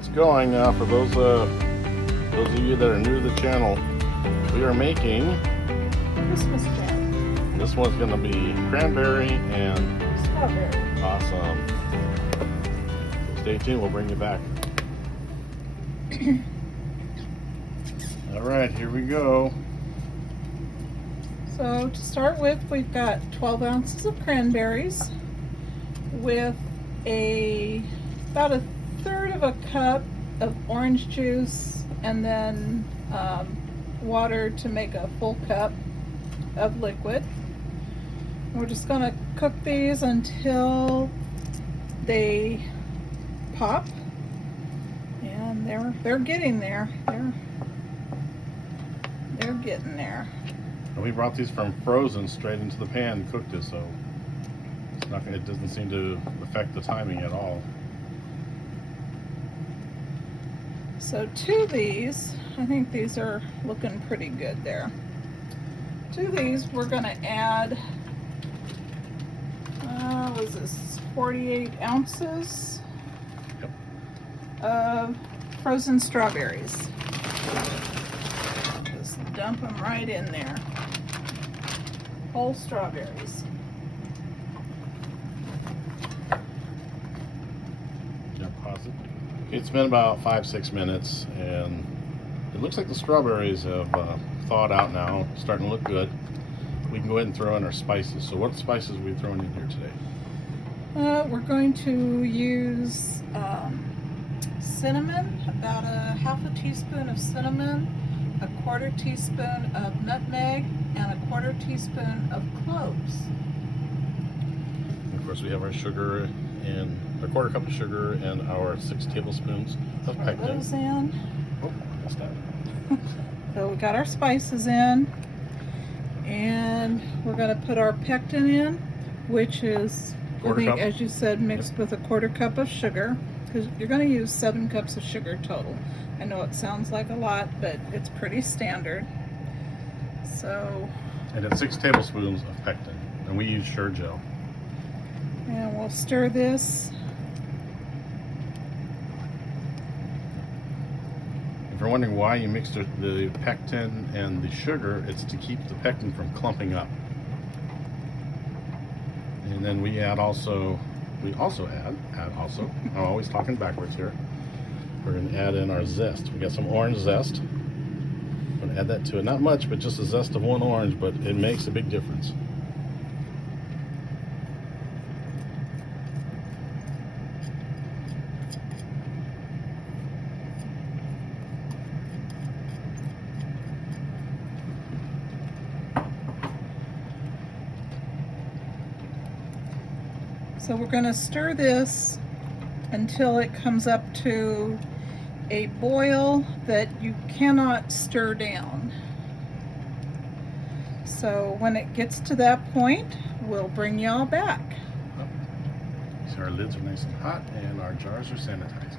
it's going. For those of you that are new to the channel, we are making Christmas jam. This one's going to be cranberry and Strawberry. Awesome. Stay tuned, we'll bring you back. All right, here we go. So to start with, we've got 12 ounces of cranberries with about a third of a cup of orange juice, and then water to make a full cup of liquid. We're just going to cook these until they pop, and they're getting there. They're getting there. And we brought these from frozen straight into the pan and cooked it, so it doesn't seem to affect the timing at all. So to these, I think these are looking pretty good there. To these, we're going to add, was this 48 ounces Yep. of frozen strawberries. Just dump them right in there. Whole strawberries. Pause it. It's been about 5-6 minutes, and it looks like the strawberries have thawed out now, starting to look good. We can go ahead and throw in our spices. So what spices are we throwing in here today? We're going to use cinnamon, about a half a teaspoon of cinnamon, a quarter teaspoon of nutmeg, and a quarter teaspoon of cloves. And of course, we have our sugar and a quarter cup of sugar and our 6 tablespoons of Throw pectin. those in. Oh, missed that. So we got our spices in, and we're going to put our pectin in, which is, Quarter cup. as you said, mixed with a quarter cup of sugar, because you're going to use 7 cups of sugar total. I know it sounds like a lot, but it's pretty standard. So, And then 6 tablespoons of pectin, and we use Sure Gel. and we'll stir this. If you're wondering why you mix the pectin and the sugar, it's to keep the pectin from clumping up. And then we also add, I'm always talking backwards here. We're going to add in our zest. We got some orange zest. I'm going to add that to it. Not much, but just a zest of 1 orange, but it makes a big difference. So we're going to stir this until it comes up to a boil that you cannot stir down. So when it gets to that point, we'll bring y'all back. So our lids are nice and hot, and our jars are sanitized.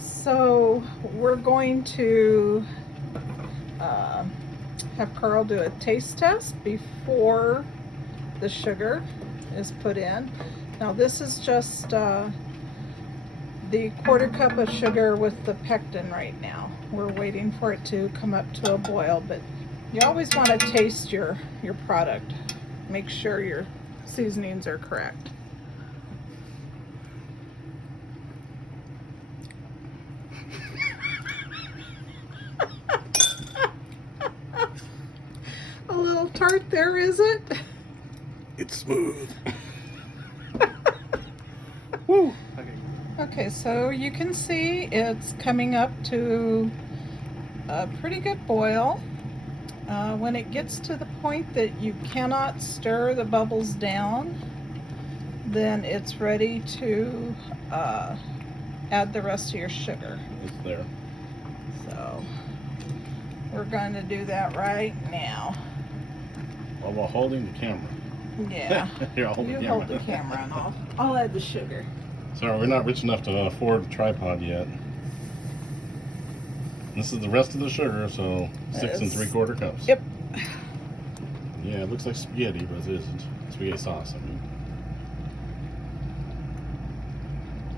So we're going to have Carl do a taste test before the sugar is put in. Now this is just the quarter cup of sugar with the pectin right now. We're waiting for it to come up to a boil, but you always want to taste your product. Make sure your seasonings are correct. A little tart there, is it? It's smooth. Woo! Okay. Okay, so you can see it's coming up to a pretty good boil. When it gets to the point that you cannot stir the bubbles down, then it's ready to add the rest of your sugar. It's there. So we're going to do that right now. While holding the camera. Yeah. Here, I'll hold the You camera. hold the camera and I'll add the sugar. Sorry, we're not rich enough to afford a tripod yet. This is the rest of the sugar, so 6 3/4 cups. Yep. Yeah, it looks like spaghetti, but it isn't. Spaghetti sauce, I mean.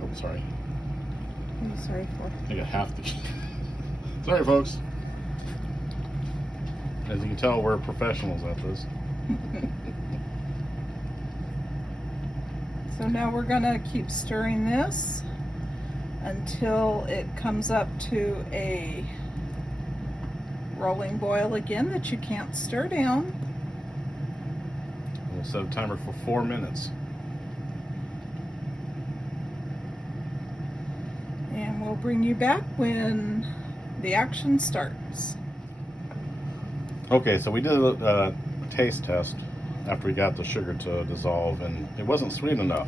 Oh, sorry. What are you sorry for? I got half the. Sorry, folks. As you can tell, we're professionals at this. So now we're going to keep stirring this until it comes up to a rolling boil again that you can't stir down. We'll set a timer for 4 minutes. And we'll bring you back when the action starts. Okay, so we did a taste test after we got the sugar to dissolve, and it wasn't sweet enough.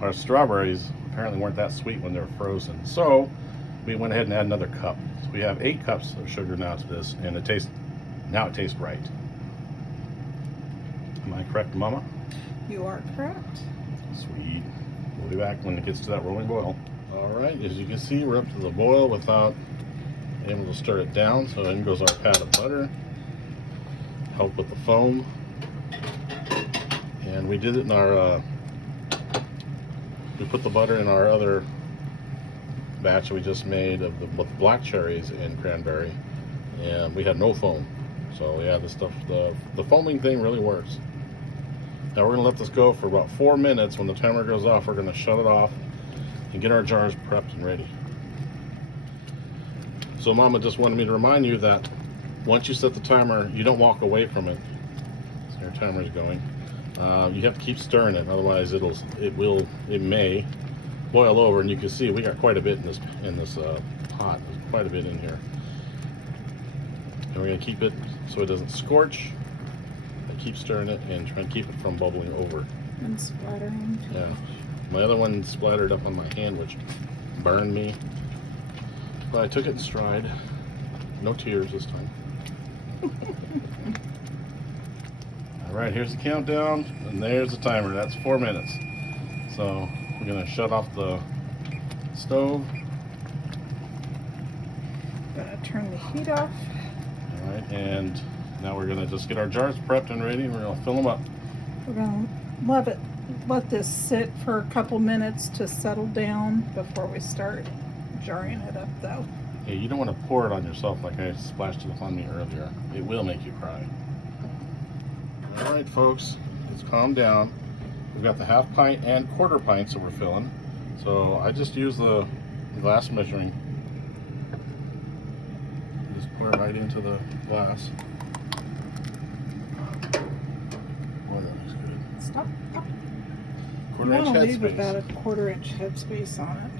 Our strawberries apparently weren't that sweet when they were frozen, so we went ahead and added another cup. So we have 8 cups of sugar now to this, and it tastes right. Am I correct, Mama? You are correct. Sweet. We'll be back when it gets to that rolling boil. All right, as you can see, we're up to the boil without able to stir it down. So in goes our pat of butter. Help with the foam. And we did it in our, we put the butter in our other batch that we just made of the black cherries and cranberry. And we had no foam. So yeah, this stuff, the foaming thing really works. Now we're gonna let this go for about 4 minutes. When the timer goes off, we're gonna shut it off and get our jars prepped and ready. So Mama just wanted me to remind you that once you set the timer, you don't walk away from it. So your timer is going. You have to keep stirring it, otherwise it may boil over. And you can see we got quite a bit in this pot. There's quite a bit in here. And we're gonna keep it so it doesn't scorch. I keep stirring it and try and keep it from bubbling over. And splattering. Yeah. My other one splattered up on my hand, which burned me. But I took it in stride. No tears this time. All right, here's the countdown, and there's the timer. That's 4 minutes. So we're gonna shut off the stove. Gonna turn the heat off. All right, and now we're gonna just get our jars prepped and ready, and we're gonna fill them up. We're gonna let this sit for a couple minutes to settle down before we start jarring it up, though. Yeah, you don't want to pour it on yourself like I splashed it on me earlier. It will make you cry. All right, folks, let's calm down. We've got the 1/2 pint and 1/4 pints that we're filling. So I just use the glass measuring. Just pour it right into the glass. Boy, that looks good. Stop. Stop. 1/4 inch You want to leave headspace. about a 1/4 inch headspace on it.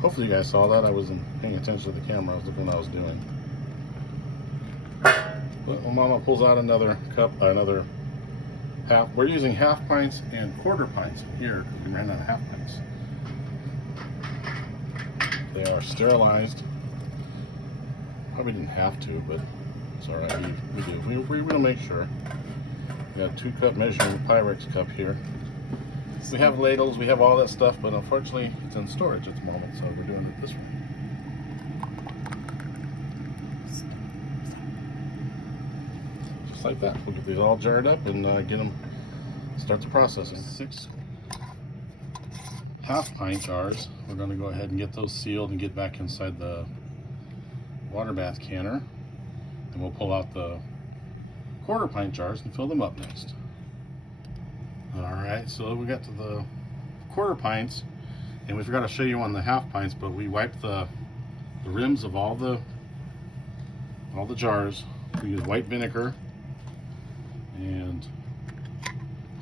Hopefully you guys saw that. I wasn't paying attention to the camera. I was looking what I was doing. But when Mama pulls out another cup, another half, we're using 1/2 pints and 1/4 pints here because we ran out of 1/2 pints. They are sterilized. Probably didn't have to, but it's all right. We do. We will make sure. We got a 2-cup measuring Pyrex cup here. We have ladles, we have all that stuff, but unfortunately it's in storage at the moment, so we're doing it this way. Just like that. We'll get these all jarred up and get them, start the processing. 6 1/2 pint jars. We're going to go ahead and get those sealed and get back inside the water bath canner. And we'll pull out the 1/4 pint jars and fill them up next. Alright, so we got to the 1/4 pints, and we forgot to show you on the 1/2 pints, but we wiped the rims of all the jars. We use white vinegar and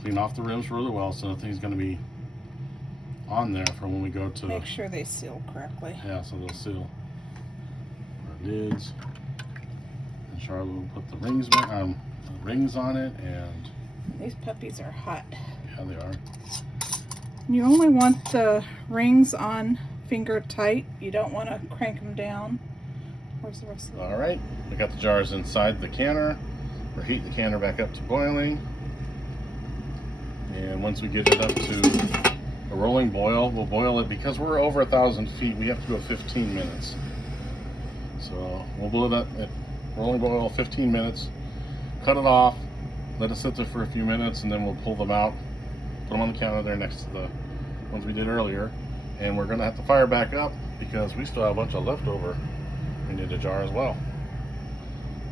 clean off the rims really well so nothing's going to be on there for when we go to... Make sure they seal correctly. Yeah, so they'll seal. lids. And Charlotte will put the rings back, rings on it, and These puppies are hot. yeah, they are. You only want the rings on finger tight. You don't want to crank them down. Where's the rest of them? All right, we got the jars inside the canner. We're heating the canner back up to boiling. And once we get it up to a rolling boil, we'll boil it. Because we're over 1,000 feet, we have to go 15 minutes. So we'll boil it up at rolling boil 15 minutes, cut it off, let it sit there for a few minutes, and then we'll pull them out, put them on the counter there next to the ones we did earlier. And we're gonna have to fire back up because we still have a bunch of leftover we need to jar as well.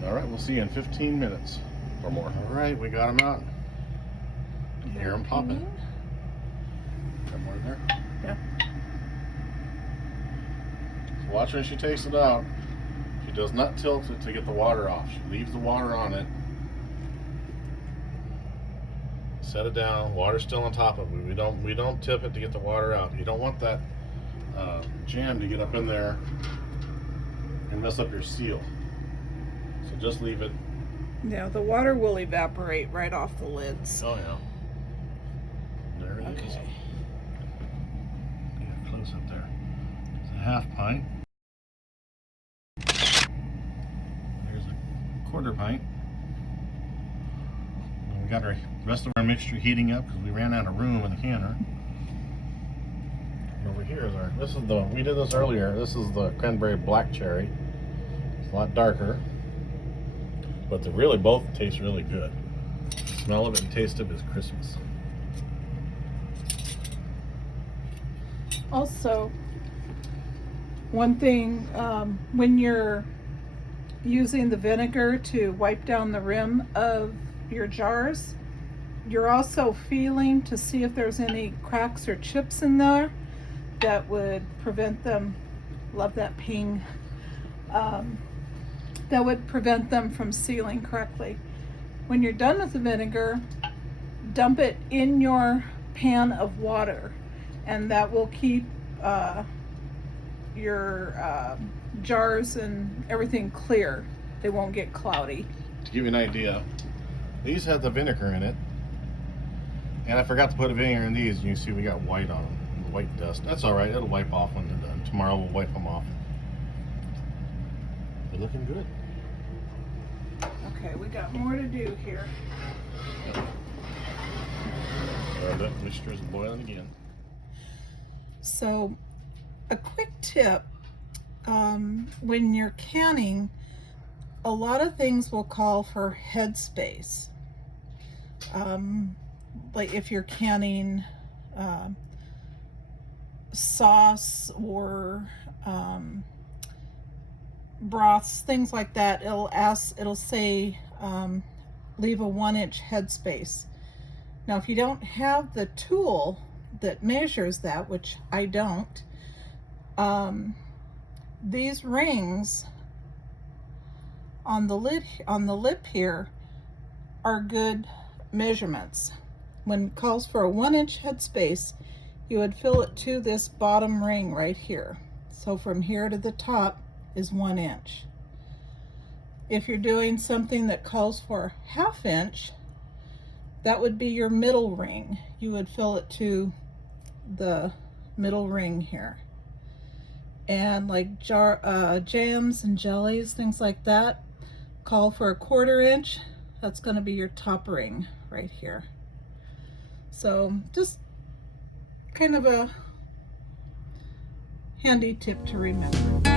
All right, we'll see you in 15 minutes or more. All right, we got them out. You hear them popping. Got more in there? Yeah. So watch when she takes it out. She does not tilt it to get the water off. She leaves the water on it. Set it down. Water's still on top of it. We don't tip it to get the water out. You don't want that jam to get up in there and mess up your seal. So just leave it. Yeah, the water will evaporate right off the lids. Oh yeah. There it is. Okay. Yeah, close up there. It's a half pint. There's a quarter pint. And we got our rest of our mixture heating up because we ran out of room in the canner. And over here is we did this earlier. This is the cranberry black cherry. It's a lot darker, but they really both taste really good. The smell of it and taste of it is Christmas. Also, one thing, when you're using the vinegar to wipe down the rim of your jars, you're also feeling to see if there's any cracks or chips in there that would prevent them, love that ping, that would prevent them from sealing correctly. When you're done with the vinegar, dump it in your pan of water, and that will keep your jars and everything clear. They won't get cloudy. To give you an idea, these had the vinegar in it, and I forgot to put a vinegar in these. You can see we got white on them, white dust. That's all right, it'll wipe off when they're done. Tomorrow we'll wipe them off. They're looking good. Okay, we got more to do here. The mixture is boiling again. So, a quick tip, when you're canning, a lot of things will call for headspace. Like if you're canning sauce or broths, things like that, it'll say leave a 1-inch headspace. Now, if you don't have the tool that measures that, which I don't, these rings on the lip here are good measurements. When it calls for a 1-inch headspace, you would fill it to this bottom ring right here. So from here to the top is 1 inch. If you're doing something that calls for 1/2 inch, that would be your middle ring. You would fill it to the middle ring here. And like jams and jellies, things like that, call for a 1/4 inch. That's going to be your top ring right here. So just kind of a handy tip to remember.